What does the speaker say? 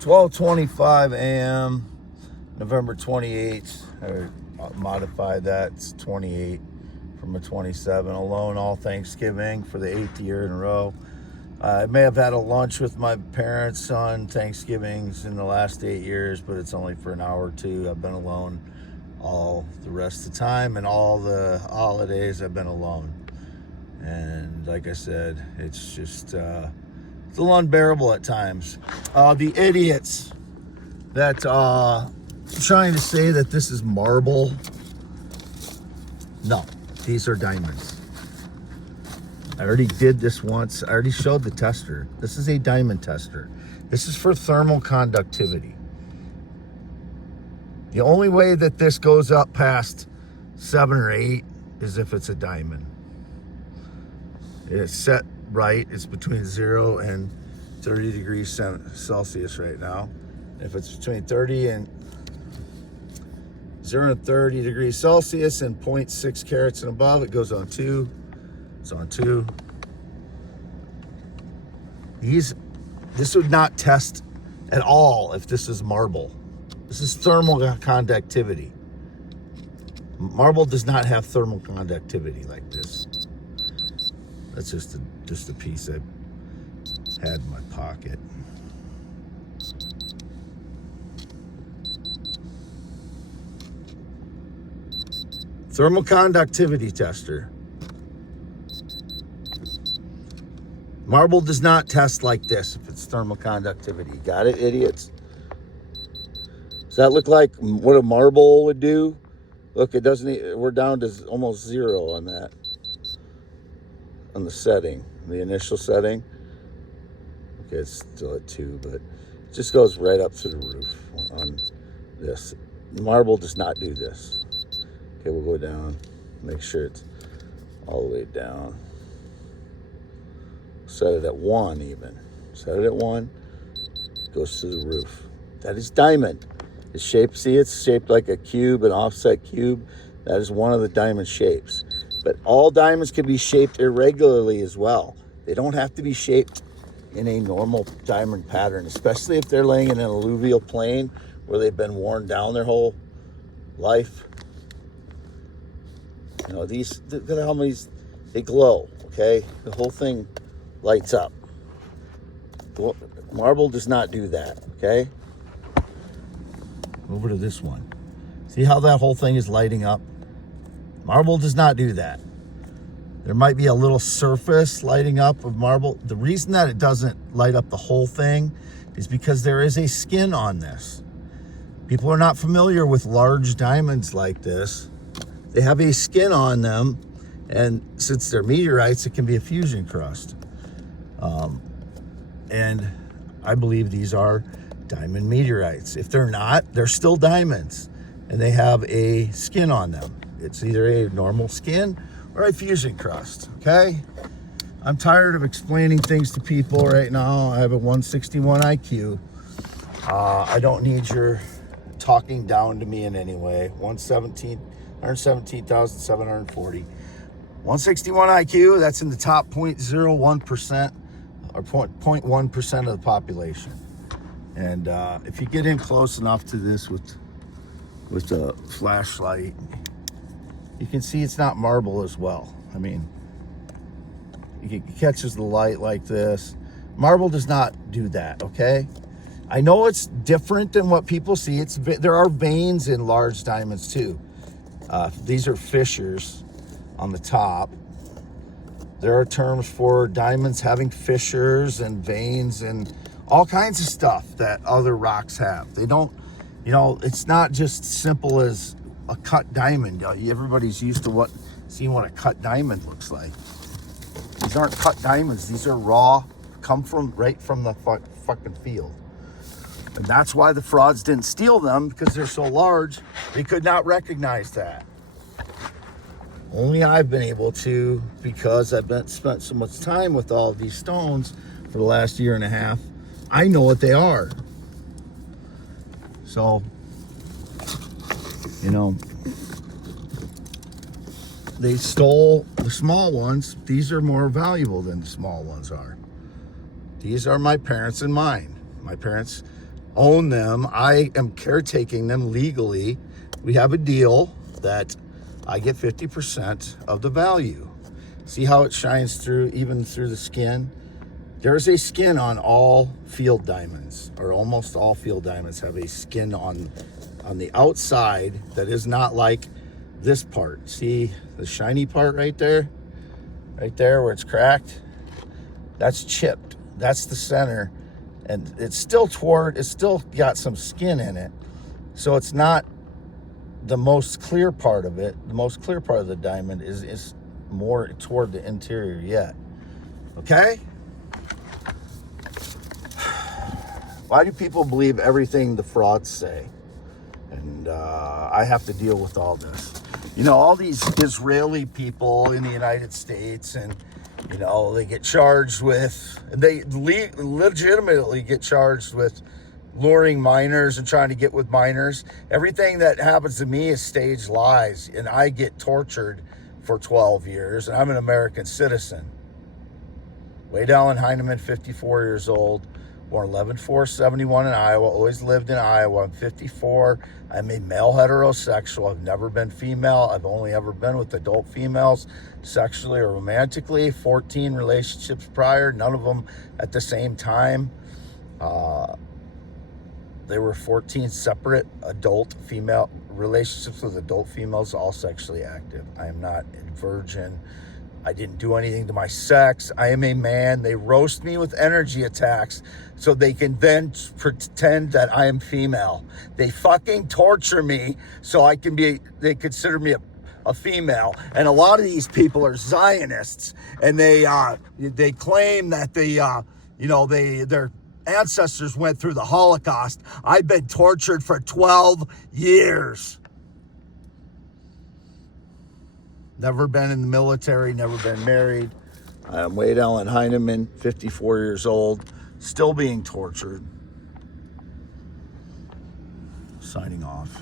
12:25 a.m. November 28th. I modified that. It's 28 from a 27. Alone all Thanksgiving for the 8th year in a row. I may have had a lunch with my parents on Thanksgivings in the last 8 years, but it's only for an hour or two. I've been alone all the rest of the time, and all the holidays I've been alone. And like I said, it's just it's a little unbearable at times. The idiots that trying to say that this is marble. No, these are diamonds. I already did this once. I already showed the tester. This is a diamond tester. This is for thermal conductivity. The only way that this goes up past 7 or 8 is if it's a diamond. It's set right. It's between 0 and 30 degrees Celsius right now. If it's between 0 and 30 degrees Celsius and 0.6 carats and above, it goes on 2. It's on 2. This would not test at all if this is marble. This is thermal conductivity. Marble does not have thermal conductivity like this. That's just a piece I had in my pocket. Thermal conductivity tester. Marble does not test like this if it's thermal conductivity. Got it, idiots? Does that look like what a marble would do? Look, it doesn't. We're down to almost 0 on that. On the setting, the initial setting. Okay, it's still at 2, but it just goes right up to the roof on this. Marble does not do this. Okay, we'll go down. Make sure it's all the way down. Set it at 1 even. Set it at 1. Goes to the roof. That is diamond. It's shaped, see, it's shaped like a cube, an offset cube. That is one of the diamond shapes. But all diamonds can be shaped irregularly as well. They don't have to be shaped in a normal diamond pattern, especially if they're laying in an alluvial plain where they've been worn down their whole life. You know, these, look at how many, they glow, okay? The whole thing lights up. Marble does not do that, okay? Over to this one. See how that whole thing is lighting up? Marble does not do that. There might be a little surface lighting up of marble. The reason that it doesn't light up the whole thing is because there is a skin on this. People are not familiar with large diamonds like this. They have a skin on them, and since they're meteorites, it can be a fusion crust. And I believe these are diamond meteorites. If they're not, they're still diamonds, and they have a skin on them. It's either a normal skin or a fusion crust, okay? I'm tired of explaining things to people right now. I have a 161 IQ. I don't need your talking down to me in any way. 117,740. 161 IQ, that's in the top 0.01% or 0.1% of the population. And if you get in close enough to this with a flashlight, you can see it's not marble as well. I mean, it catches the light like this. Marble does not do that, okay? I know it's different than what people see. There are veins in large diamonds too. These are fissures on the top. There are terms for diamonds having fissures and veins and all kinds of stuff that other rocks have. They don't, you know, it's not just simple as a cut diamond. Everybody's used to seeing what a cut diamond looks like. These aren't cut diamonds. These are raw, come from right from the fucking field. And that's why the frauds didn't steal them, because they're so large, they could not recognize that. Only I've been able to, because I've spent so much time with all of these stones for the last year and a half. I know what they are. So, you know, they stole the small ones. These are more valuable than the small ones are. These are my parents and mine. My parents own them. I am caretaking them legally. We have a deal that I get 50% of the value. See how it shines through, even through the skin? There's a skin on all field diamonds, or almost all field diamonds have a skin on the outside that is not like this part. See the shiny part right there? Right there where it's cracked? That's chipped. That's the center. And it's still got some skin in it. So it's not the most clear part of it. The most clear part of the diamond is more toward the interior yet. Okay? Why do people believe everything the frauds say? And I have to deal with all this. You know, all these Israeli people in the United States, and, you know, they get charged with, they legitimately get charged with luring minors and trying to get with minors. Everything that happens to me is staged lies, and I get tortured for 12 years, and I'm an American citizen. Wade Allen Heineman, 54 years old, born 11/4/71 in Iowa, always lived in Iowa. I'm 54. I'm a male heterosexual. I've never been female. I've only ever been with adult females, sexually or romantically. 14 relationships prior, none of them at the same time. There were 14 separate adult female relationships with adult females, all sexually active. I am not a virgin. I didn't do anything to my sex. I am a man. They roast me with energy attacks so they can then pretend that I am female. They fucking torture me so they consider me a female. And a lot of these people are Zionists, and they claim that their ancestors went through the Holocaust. I've been tortured for 12 years. Never been in the military, never been married. I'm Wade Allen Heineman, 54 years old, still being tortured. Signing off.